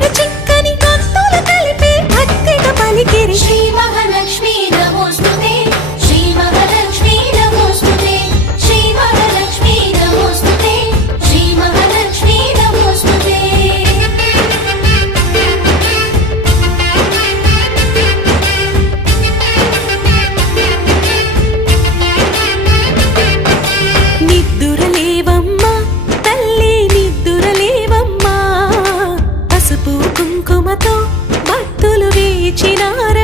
కన్నులను చిక్కని కత్తుల కలిపే భక్తిగా పలికిరి శ్రీ మహాలక్ష్మి నమోస్తుతే శ్రీ మహాలక్ష్మి నమోస్తుతే శ్రీ మహాలక్ష్మి నమోస్తుతే శ్రీ మహాలక్ష్మి నమోస్తుతే నిద్దురలేవమ్మా తల్లి నిద్దురలేవమ్మా పసుపు కుంకుమతో భక్తులు వేచినారు